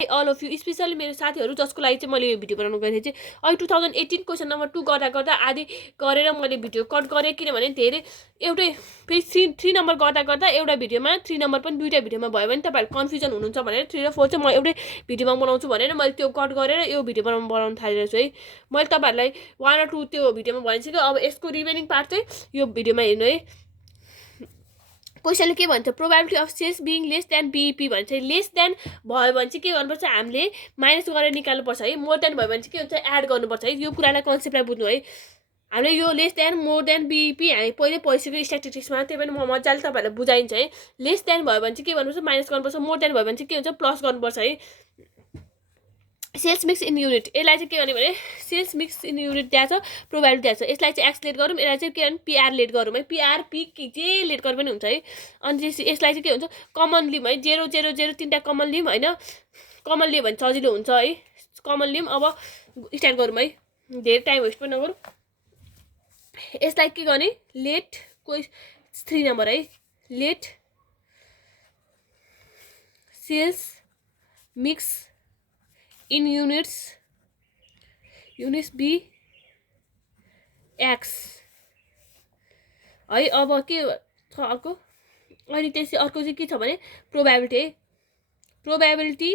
All of you specially मेरो साथीहरू जसको लागि चाहिँ मैले यो भिडियो बनाउनु गएको थिएँ चाहिँ अहिले 2018 क्वेसन नम्बर 2 गर्दा गर्दा आधी गरेर मैले भिडियो कट गरेँ किनभने धेरै एउटै फेरि 3 नम्बर गर्दा गर्दा एउटा भिडियोमा 3 नम्बर पनि दुईवटा भिडियोमा भयो भने तपाईँहरू कन्फ्युजन हुनुहुन्छ भनेर 3 र 4 चाहिँ म एउटै भिडियोमा बनाउँछु भनेर मैले त्यो कट गरेर यो भिडियो बनाउन थालेको छु है। मैले तपाईँहरूलाई 1 र 2 त्यो भिडियोमा भनिसकेँ। अब यसको रिमेनिङ पार्ट चाहिँ यो भिडियोमा हेर्नु है। क्वेसनले के भन्छ probability of sales being less than बिइपी भन्छ। लेस देन भयो भने चाहिँ के गर्नुपर्छ हामीले माइनस गरेर निकाल्नुपर्छ है। मोर देन भयो भने चाहिँ के हुन्छ एड गर्नुपर्छ है। यो कुरालाई कन्सेप्टलाई बुझ्नु है। हामीले यो लेस देन मोर देन बिइपी हामी पहिले पढिसक्यो स्ट्याटिस्टिक्समा, त्यही पनि म मजाले तपाईँहरूलाई बुझाइन्छ है। लेस देन भयो भने चाहिँ के गर्नुपर्छ माइनस गर्नुपर्छ, मोर देन भयो भने चाहिँ के हुन्छ प्लस गर्नुपर्छ है। सेल्स मिक्स इन युनिट यसलाई चाहिँ के गर्ने भने सेल्स मिक्स इन युनिट दिएको छ, प्रोबेबिलिटी दिएको छ। यसलाई चाहिँ एक्स लेट गरौँ, यसलाई चाहिँ के भने पिआर लेट गरौँ है। पिआर पी जे लेट गरे पनि हुन्छ है। अनि यसलाई चाहिँ के हुन्छ कमन लिउँ है। 0 0 0 तिनवटा कमन लिउँ होइन। कमन लियो भने सजिलो हुन्छ है। कमन लिउँ। अब स्टार्ट गरौँ है, धेरै टाइम वेस्ट पनि नगरौँ। यसलाई के गर्ने लेट 3 नम्बर है। Let sales mix in units B X है। अब के छ अर्को, अनि त्यसै अर्को चाहिँ के छ भने प्रोबेबिलिटी है। प्रोबेबिलिटी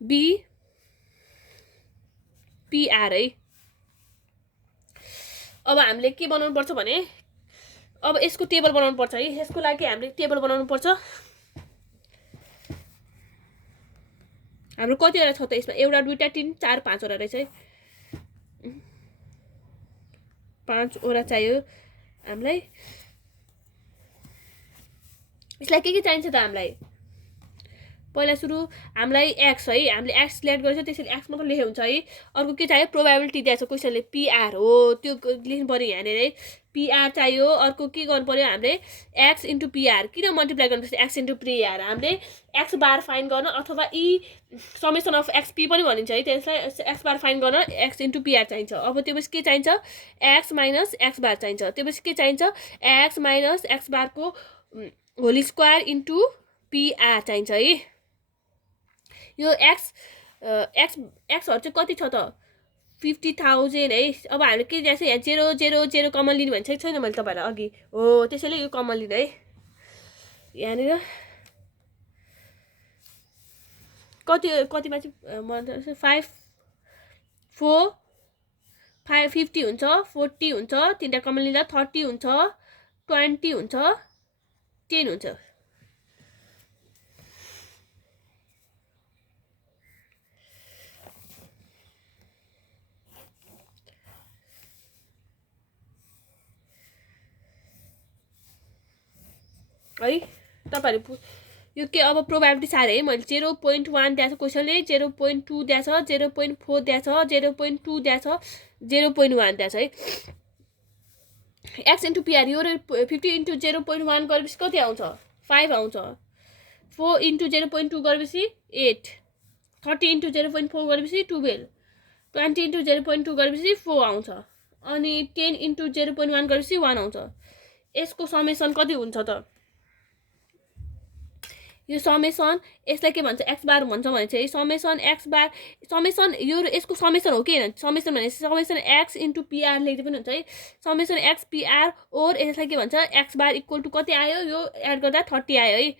बी पिआर है। अब हामीले के बनाउनु पर्छ भने अब यसको टेबल बनाउनु पर्छ है। यसको लागि हामीले टेबल बनाउनु पर्छ। हाम्रो कतिवटा छ त यसमा 1 2 3 4 5 वटा रहेछ है। 5 वटा चाहियो हामीलाई। यसलाई के चाहिन्छ त हामीलाई पहिला सुरु हामीलाई एक्स है। हामीले एक्स सिलेक्ट गरेछ त्यसैले एक्स मात्र लेखे हुन्छ है। अर्को के चाहियो प्रोबेबिलिटी दिएको छ क्वेसनले पिआर हो त्यो लेख्नु पर्यो यहाँनिर है। पिआर चाहियो। अर्को के गर्नु पर्यो हामीले एक्स इन्टु पिआर। किन मल्टिप्लाई गर्नुपर्छ एक्स इन्टु पिआर हामीले एक्स बार फाइन्ड गर्न अथवा समेसन अफ एक्सपी पनि भनिन्छ है। त्यसलाई एक्स बार फाइन्ड गर्न एक्स इन्टु पिआर चाहिन्छ। अब त्यसपछि के चाहिन्छ एक्स माइनस एक्स बार चाहिन्छ। त्यसपछि के चाहिन्छ एक्स माइनस एक्स बारको होल स्क्वायर इन्टु पिआर चाहिन्छ है। यो एक्सहरू चाहिँ कति छ त 50,000 है। अब हामीले के दिएको छ यहाँ 0 0 0 कमन लिनु भन्छ छैन मैले तपाईँलाई अघि हो, त्यसैले यो कमन लिनु है। यहाँनिर कतिमा चाहिँ 5 4 5 50 हुन्छ, 40 हुन्छ, तिनवटा कमन लिँदा 30 हुन्छ, 20 हुन्छ, 10 हुन्छ। है तपाईँहरू यो के अब प्रोबेबिलिटी साह्रै है। मैले 0.1 दिएको छ क्वेसनले, 0.2 दिएको छ, 0.4 दिएको छ, 0.2 दिएको छ, 0.1 दिएको छ है। एक्स इन्टु पिआर यो 50 इन्टु 0.1 गरेपछि कति आउँछ 5 आउँछ। 4 इन्टु 0.2 गरेपछि 8, 30 इन्टु 0.4 गरेपछि 12, 20 इन्टु 0.2 गरेपछि 4 आउँछ, अनि 10 इन्टु 0.1 गरेपछि 1 आउँछ। यसको समेसन कति हुन्छ त यो समेसन यसलाई के भन्छ एक्स बार भन्छ भने चाहिँ समेसन एक्स बार समेसन यो यसको समेसन हो के समेसन भने समेसन एक्स इन्टु पिआर लेख्दै पनि हुन्छ है। समेसन एक्स पिआर और यसलाई के भन्छ एक्स बार इक्वल टु कति आयो यो एड गर्दा 30 आयो है।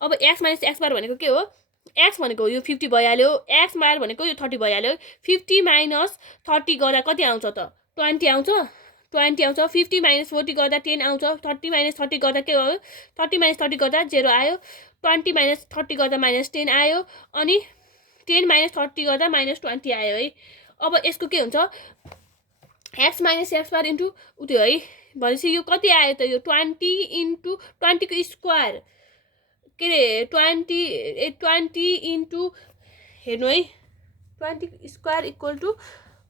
अब एक्स माइनस एक्स बार भनेको के हो एक्स भनेको यो 50 भइहाल्यो, एक्स बार भनेको यो 30 भइहाल्यो। 50 माइनस 30 गर्दा कति आउँछ त 20 आउँछ। 20 आउँछ। 50 माइनस 40 गर्दा 10 आउँछ। 30 माइनस 30 गर्दा के भयो 30 माइनस 30 गर्दा 0 आयो। 20 माइनस 30 गर्दा माइनस 10 आयो, अनि 10 माइनस 30 गर्दा माइनस 20 आयो है। अब यसको के हुन्छ एक्स माइनस एक्स बार इन्टु उयो है भनेपछि यो कति आयो त यो 20 इन्टु 20 को स्क्वायर के अरे 20 इन्टु हेर्नु है 20 स्क्वायर इक्वल टु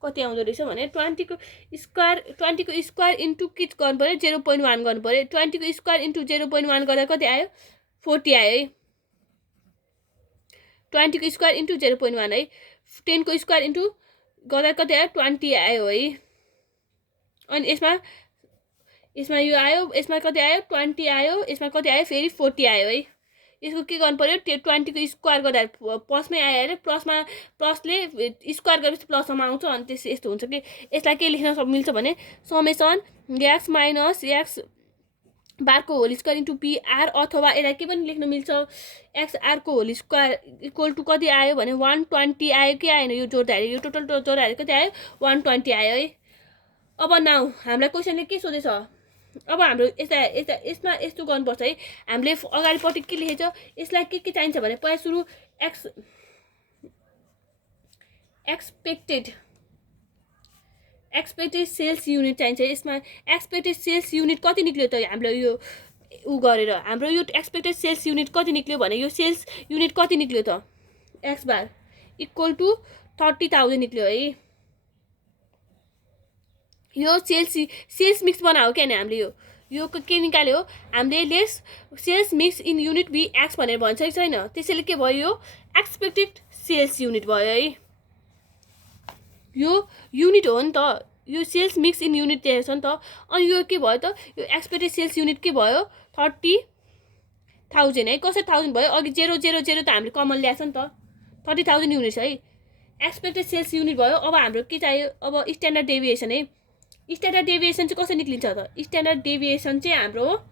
कति आउँदो रहेछ भने 20 को स्क्वायर इन्टु के गर्नु पर्यो 0.1 गर्नु पर्यो। 20 को स्क्वायर इन्टु 0.1 गर्दा कति आयो 40 आयो है। 20 को स्क्वायर इन्टु 0.1 है। 10 को स्क्वायर इन्टु गर्दा कति आयो 20 आयो है। अनि यसमा यो आयो, यसमा कति आयो 20 आयो, यसमा कति आयो फेरि 40 आयो है। यसको के गर्नु पर्यो 20 को स्क्वायर गर्दा प्लसमै आयो हैन प्लसले स्क्वायर गरेपछि प्लसमा आउँछ अनि त्यस यस्तो हुन्छ कि यसलाई के लेख्न मिल्छ भने समेसन x माइनस x बारको होल स्क्वायर इन्टु pr अथवा यसलाई के पनि लेख्न मिल्छ xr को होल स्क्वायर इक्वल टु कति आयो भने 120 आयो कि आएन यो जोड्दाखेरि यो टोटल जोड्दाखेरि कति आयो 120 आयो है। अब नाउ हामीलाई क्वेसनले के सोधेछ अब हाम्रो यसमा यस्तो गर्नुपर्छ है हामीले अगाडिपट्टि के लेखेछ यसलाई के चाहिन्छ भने पहिला सुरु एक्सपेक्टेड सेल्स युनिट चाहिन्छ यसमा एक्सपेक्टेड सेल्स युनिट कति निक्ल्यो त हाम्रो यो उ गरेर हाम्रो यो एक्सपेक्टेड सेल्स युनिट कति निक्ल्यो भने यो सेल्स युनिट कति निक्ल्यो त x बार इक्वल टु 30,000 निक्ल्यो है। यो सेल्स मिक्स बनायो क्या हामीले यो के निकाल्यो हामीले sales mix in unit B X भनेर भन्छ कि छैन त्यसैले के भयो यो एक्सपेक्टेड सेल्स युनिट भयो है। यो युनिट हो नि त यो सेल्स मिक्स इन युनिट दिएको छ नि त अनि यो के भयो त यो एक्सपेक्टेड सेल्स युनिट के भयो 30,000 है। कसरी 1000 भयो अघि 000 त हामीले कमन ल्याएको छ नि त 30,000 युनिट्स है एक्सपेक्टेड सेल्स युनिट भयो। अब हाम्रो के चाहियो अब स्ट्यान्डर्ड डेभिएसन है स्ट्यान्डर्ड डेभिएसन चाहिँ कसरी निक्लिन्छ त स्ट्यान्डर्ड डेभिएसन चाहिँ हाम्रो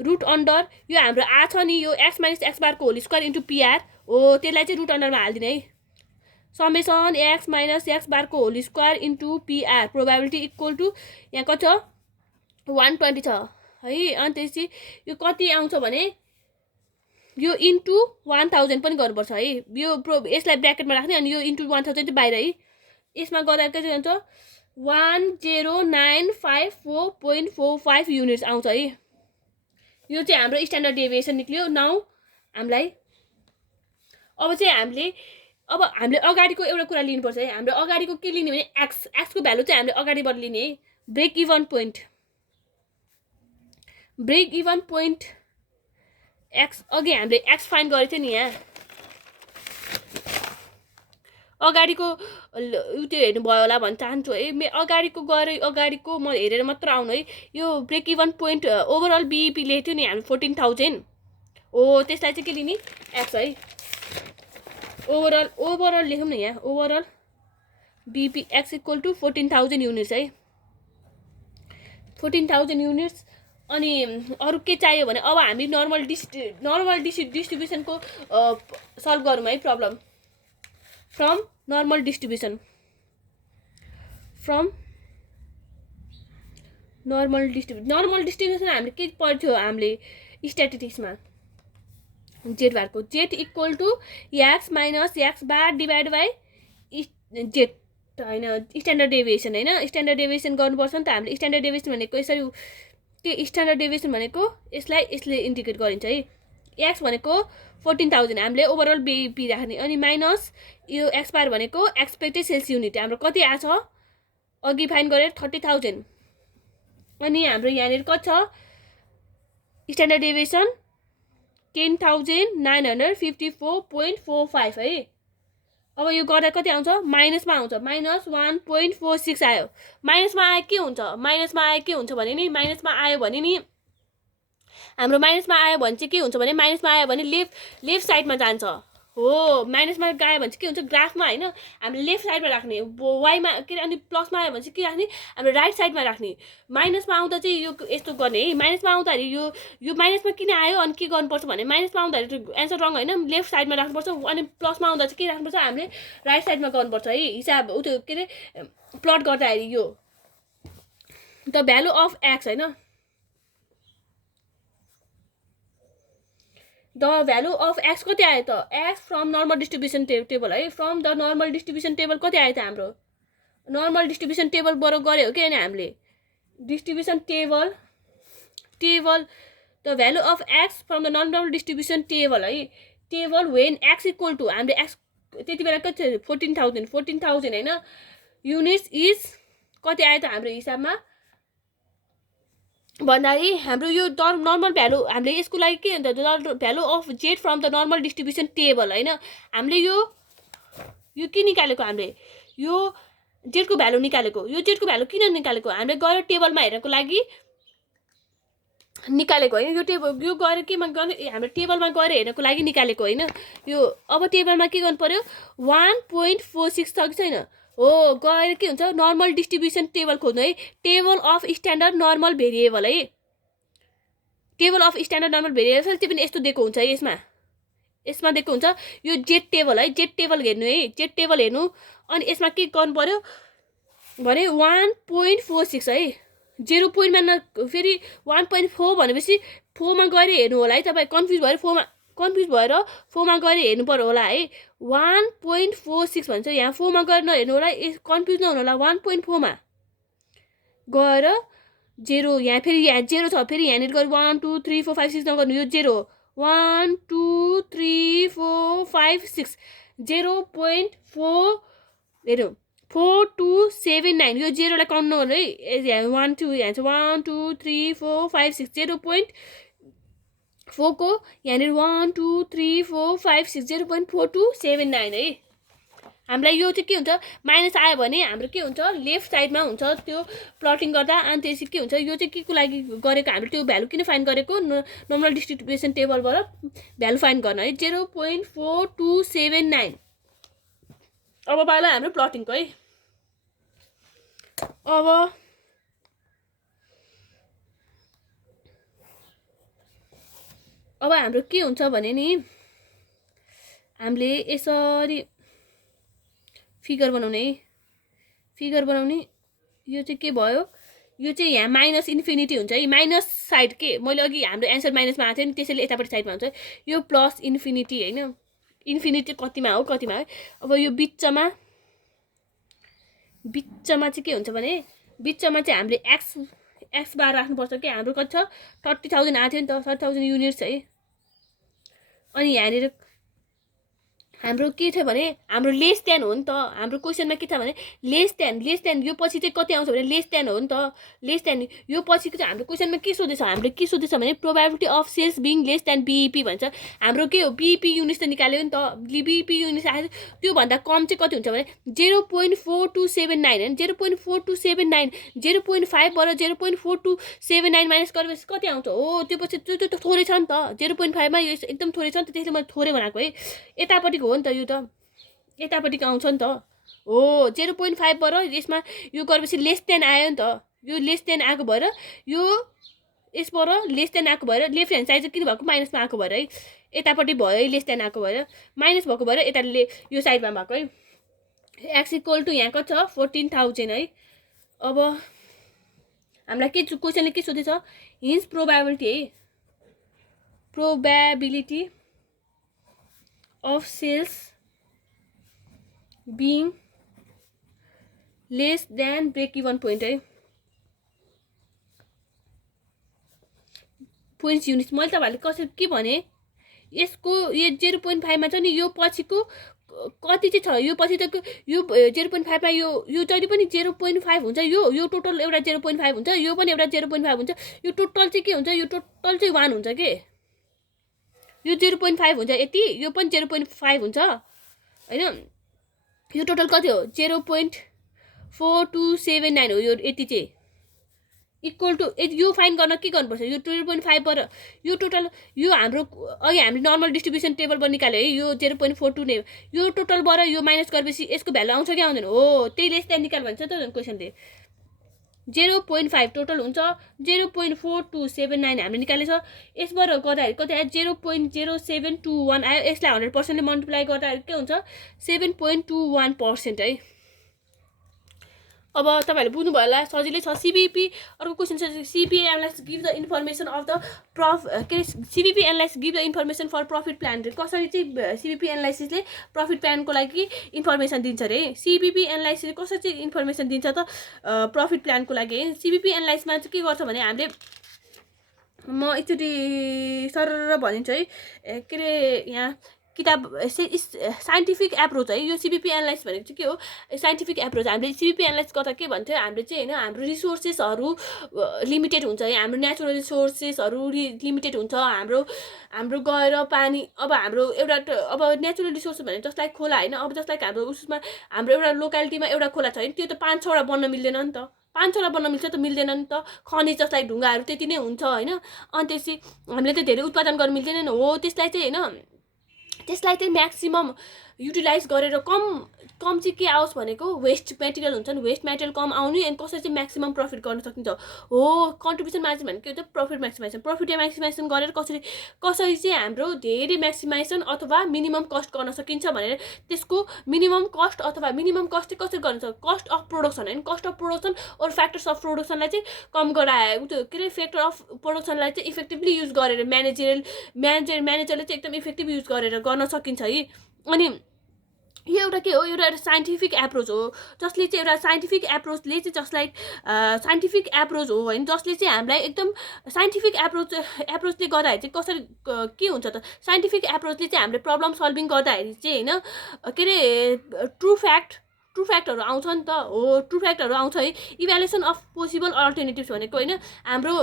रुट अन्डर यो हाम्रो आ छ नि यो x माइनस x बारको होल स्क्वायर इन्टु pr हो त्यसलाई चाहिँ रुट अन्डरमा हालिदिने है समेसन x माइनस x बारको whole square into pr probability equal to यहाँ कति छ 120 छ है। अनि त्यसपछि यो कति आउँछ भने यो इन्टु 1000 पनि गर्नुपर्छ है यो यसलाई ब्र्याकेटमा राख्ने अनि यो इन्टु 1000 चाहिँ बाहिर है यसमा गर्दा के हुन्छ 10,954.45 युनिट्स आउँछ है। यो चाहिँ हाम्रो स्ट्यान्डर्ड डेभिएसन निक्ल्यो नाउ हामीलाई अब हामीले अगाडिको एउटा कुरा लिनुपर्छ है हाम्रो अगाडिको के लिने भने x को भ्यालु चाहिँ हामीले अगाडिबाट लिने है ब्रेक इभन पोइन्ट x अघि हामीले x फाइन्ड गरेको थियो नि यहाँ अगाडिको त्यो हेर्नु भयो होला भन्न चाहन्छु है अगाडिको म हेरेर मात्र आउनु है यो break even point overall BEP लेख्थ्यो नि हामी 14,000 हो त्यसलाई चाहिँ के लिने x है ओभरअल लेखौँ न यहाँ overall BEP x equal to 14,000 units है 14,000 युनिट्स। अनि अरु के चाहियो भने अब हामी नर्मल डिस्ट्रिब्युसनको सल्भ गरौँ है problem from normal distribution normal distribution हामीले के पढ्थ्यो हामीले स्ट्याटिस्टिक्समा जेड बारको Z equal to x minus x bar divide by Z हैन स्ट्यान्डर्ड डेभिएसन हैन स्ट्यान्डर्ड डेभिएसन गर्नुपर्छ नि त हामीले स्ट्यान्डर्ड डेभिएसन भनेको यसरी के स्ट्यान्डर्ड डेभिएसन भनेको यसले इन्डिकेट गरिन्छ है एक्स भनेको 14,000 हामीले ओभरअल बीईपी राख्ने अनि माइनस यो एक्स बार भनेको एक्सपेक्टेड सेल्स युनिट हाम्रो कति आछ अघि फाइन गरेर 30,000 अनि हाम्रो यहाँनिर कति छ स्ट्यान्डर्ड डेभिएसन 10,954.45 है। अब यो गर्दा कति आउँछ माइनसमा आउँछ माइनस 1.46 आयो माइनसमा आए के हुन्छ भने नि माइनसमा आयो भने नि हाम्रो माइनसमा आयो भने चाहिँ के हुन्छ भने माइनसमा आयो भने लेफ्ट साइडमा जान्छ हो माइनसमा गयो भने चाहिँ के हुन्छ ग्राफमा हैन हामीले लेफ्ट साइडमा राख्ने वाइमा के अनि प्लसमा आयो भने चाहिँ के राख्ने हाम्रो राइट साइडमा राख्ने माइनसमा आउँदा चाहिँ यो यस्तो गर्ने है माइनसमा आउँदाखेरि यो माइनसमा किन आयो अनि के गर्नुपर्छ भने माइनसमा आउँदाखेरि एन्सर रङ हैन लेफ्ट साइडमा राख्नुपर्छ अनि प्लसमा आउँदा चाहिँ के राख्नुपर्छ हामीले राइट साइडमा गर्नुपर्छ है हिसाब त्यो के रे प्लट गर्दाखेरि यो द भ्यालु अफ एक्स हैन द भ्यालु अफ एक्स कति आयो त x from normal distribution table है from the normal distribution table कति आयो त हाम्रो नर्मल डिस्ट्रिब्युसन टेबलबाट गरे हो कि हैन हामीले distribution table the value of x from the normal distribution table है table when x equal to हामीले एक्स त्यति बेला कति 14,000 हैन युनिट्स इज कति आयो त हाम्रो हिसाबमा भन्दाखेरि हाम्रो यो नर्मल भ्यालु हामीले यसको लागि के हुन्छ value of Z from the normal distribution table हैन हामीले यो के निकालेको हामीले यो जेडको भ्यालु निकालेको यो जेडको भ्यालु किन निकालेको हामीले गएर टेबलमा हेर्नको लागि निकालेको होइन, यो टेबल यो गएर केमा गर्ने हाम्रो टेबलमा गएर हेर्नको लागि निकालेको होइन यो। अब टेबलमा के गर्नु पर्यो 1.46 छ कि छैन हो, गएर के हुन्छ नर्मल डिस्ट्रिब्युसन टेबल खोज्नु है, table of standard normal variable है, table of standard normal variable त्यो पनि यस्तो दिएको हुन्छ है, यसमा दिएको हुन्छ यो जेड टेबल है, जेड टेबल हेर्नु है, जेड टेबल हेर्नु। अनि यसमा के गर्नु पर्यो भने 1.46 है, 0 पोइन्टमा न फेरि 1.4 भनेपछि 4 मा गएर हेर्नु होला है, तपाईँ कन्फ्युज भएर 4 मा गएर हेर्नु पर्यो होला है। 1.46 भन्छ यहाँ, 4 मा गएर नहेर्नु होला, कन्फ्युज नहुनु होला। 1.4 मा गएर 0, यहाँ फेरि यहाँ 0 छ, फेरि यहाँनिर गएर 1 2 3 4 5 6 नगर्नु, यो 0 1 2 3 4 5 6 0.4 हेर्नु 4279 यो 0 लाई काउन्ट नगर्नु है, यहाँ 1 2 यहाँ छ 1 2 3 4 5 6 0.4 को यहाँनिर 1 2 3 4 5 6 0.4279 है। हामीलाई यो चाहिँ के हुन्छ माइनस आयो भने हाम्रो के हुन्छ लेफ्ट साइडमा हुन्छ त्यो प्लटिङ गर्दा। अनि त्यसपछि के हुन्छ यो चाहिँ के को लागि गरेको हामीले त्यो भ्यालु किन फाइन्ड गरेको नर्मल डिस्ट्रिब्युसन टेबलबाट भ्यालु फाइन्ड गर्न है 0.4279। अब पाला हाम्रो प्लटिङको है। अब हाम्रो के हुन्छ भने नि हामीले यसरी फिगर बनाउने है, फिगर बनाउने। यो चाहिँ के भयो, यो चाहिँ यहाँ माइनस इन्फिनिटी हुन्छ है, माइनस साइड के मैले अघि हाम्रो एन्सर माइनसमा आएको थियो नि त्यसैले यतापट्टि साइडमा हुन्छ यो प्लस इन्फिनिटी होइन, इन्फिनिटी कतिमा हो कतिमा है। अब यो बिचमा चाहिँ के हुन्छ भने बिचमा चाहिँ हामीले एक्स बार राख्नुपर्छ कि हाम्रो कति छ 30,000 आएको थियो नि त, 30,000 युनिट्स है। अनि यहाँनिर हाम्रो के छ भने हाम्रो लेस देन हो नि त, हाम्रो क्वेसनमा के छ भने लेस देन यो पछि चाहिँ कति आउँछ भने लेस देन हो नि त, लेस देन यो पछिको चाहिँ हाम्रो क्वेसनमा के सोधेछ, हामीले के सोधेछ भने probability of sales being less than BEP भन्छ। हाम्रो के हो बीईपी युनिट्स त निकाल्यो नि त, बीईपी युनिट्स आयो त्यो भन्दा कम चाहिँ कति हुन्छ भने 0.4279 हैन, 0.4279 0.5 बाट 0.4279 माइनस गरेपछि कति आउँछ हो, त्यो पछि त्यो थोरै छ नि त, 0.5 मा यो एकदम थोरै छ नि त, त्यसले मैले थोरै बनाएको है। यतापट्टिको हो नि त, यो त यतापट्टिको आउँछ नि त हो 0.5 बाट यसमा यो गरेपछि लेस देन आयो नि त, यो लेस देन आएको भएर यो यसबाट लेस देन आएको भएर लेफ्ट ह्यान्ड साइड चाहिँ किन भएको माइनसमा आएको भएर है, यतापट्टि भयो है लेस देन आएको भएर माइनस भएको भएर यताले यो साइडमा भएको है। एक्स इक्वल टु यहाँ कति छ 14,000 है। अब हामीलाई के क्वेसनले के सोधेछ हिन्ज प्रोबेबिलिटी है, probability of sales being less than break even point है, पोइन्ट्स युनिट्स। मैले तपाईँहरूले कसरी के भने यसको यो 0.5 मा छ नि यो पछिको कति चाहिँ छ, यो पछि त यो 0.5 मा यो जहिले पनि 0.5 हुन्छ, यो टोटल एउटा 0.5 हुन्छ, यो पनि एउटा 0.5 हुन्छ, यो टोटल चाहिँ के हुन्छ यो टोटल चाहिँ 1 हुन्छ के, यो 0.5 हुन्छ यति, यो पनि 0.5 हुन्छ हैन, यो टोटल कति हो 0.4279 हो, यो यति चाहिँ इक्वल टु यो फाइन गर्न के गर्नुपर्छ यो 0.5 बाट यो टोटल यो हाम्रो अघि हामीले नर्मल डिस्ट्रिब्युसन टेबलबाट निकाल्यो है, यो 0.42 नै यो टोटलबाट यो माइनस गरेपछि यसको भ्यालु आउँछ कि आउँदैन हो, त्यही लेस देन निकाल भन्छ त क्वेसनले। 0.5 टोटल हुन्छ 0.4279 हामीले निकालेछ, यसबाट गर्दाखेरि कति आयो 0.0721 आयो, यसलाई 100% ले मल्टिप्लाई गर्दाखेरि के हुन्छ 7.21% है। अब तपाईहरुले बुझ्नु भयो होला सजिलै छ। सीबीपी अर्को क्वेशन छ, CVP analysis give the information of the CVP analysis give the information for profit plan. कसरी चाहिँ सीबीपी एनालाइसिसले प्रॉफिट प्लानको लागि इन्फर्मेसन दिन्छ रे, सीबीपी एनालाइसिसले कसरी चाहिँ इन्फर्मेसन दिन्छ त प्रॉफिट प्लानको लागि। सीबीपी एनालाइसिसमा चाहिँ के गर्छ भने हामीले म एकचोटी सरर भनिन्छ है, के रे यहाँ किताब साइन्टिफिक एप्रोच है, यो सीबीपी एनालाइसिस भनेको चाहिँ के हो साइन्टिफिक एप्रोच। हामीले सीबीपी एनालाइसिस गर्दा के भन्थ्यो हामीले चाहिँ हैन हाम्रो रिसोर्सेसहरु लिमिटेड हुन्छ है, हाम्रो नेचुरल रिसोर्सेसहरु लिमिटेड हुन्छ, हाम्रो गएर पानी अब हाम्रो एउटा अब नेचुरल रिसोर्स भने जसलाई खोला हैन, अब जसलाई हाम्रो उसमा हाम्रो एउटा लोकालिटीमा एउटा खोला छ हैन त्यो त 5-6 वटा बन्न मिल्दैन नि त, 500 बनाउन मिल्छ त मिल्दैन नि त खनिज जसलाई ढुङ्गाहरू त्यति नै हुन्छ हैन अनि त्यसै हामीले त धेरै उत्पादन गर्न मिल्दैन नि हो त्यसलाई चाहिँ हैन त्यसलाई चाहिँ म्याक्सिमम युटिलाइज गरेर कम चाहिँ के आओस् भनेको वेस्ट मेटेरियल हुन्छ नि वेस्ट मेटेरियल कम आउने अनि कसरी चाहिँ म्याक्सिमम प्रफिट गर्न सकिन्छ हो कन्ट्रिब्युसन मार्जिन भनेको के हो प्रफिट म्याक्सिमाइजेसन गरेर कसरी चाहिँ हाम्रो धेरै म्याक्सिमाइजेसन अथवा मिनिमम कस्ट गर्न सकिन्छ भनेर त्यसको मिनिमम कस्ट अथवा मिनिमम कस्ट चाहिँ कसरी गर्न सक्छ कस्ट अफ प्रोडक्सन हैन कस्ट अफ प्रोडक्सन और फ्याक्टर्स अफ प्रोडक्सनलाई चाहिँ कम गराए त्यो के रे फ्याक्टर अफ प्रोडक्सनलाई चाहिँ इफेक्टिभली युज गरेर म्यानेजरले चाहिँ एकदम इफेक्टिभ युज गरेर गर्न सकिन्छ है अनि यो एउटा के हो एउटा साइन्टिफिक एप्रोच हो जसले चाहिँ एउटा साइन्टिफिक एप्रोचले चाहिँ जसलाई साइन्टिफिक एप्रोच हो हैन जसले चाहिँ हामीलाई एकदम साइन्टिफिक एप्रोचले गर्दाखेरि चाहिँ कसरी के हुन्छ त साइन्टिफिक एप्रोचले चाहिँ हामीले प्रब्लम सल्भिङ गर्दाखेरि चाहिँ हैन के रे ट्रु फ्याक्टहरू आउँछ नि त हो ट्रु फ्याक्टहरू आउँछ है इभ्यालुएसन अफ पोसिबल अल्टरनेटिभ्स भनेको हैन हाम्रो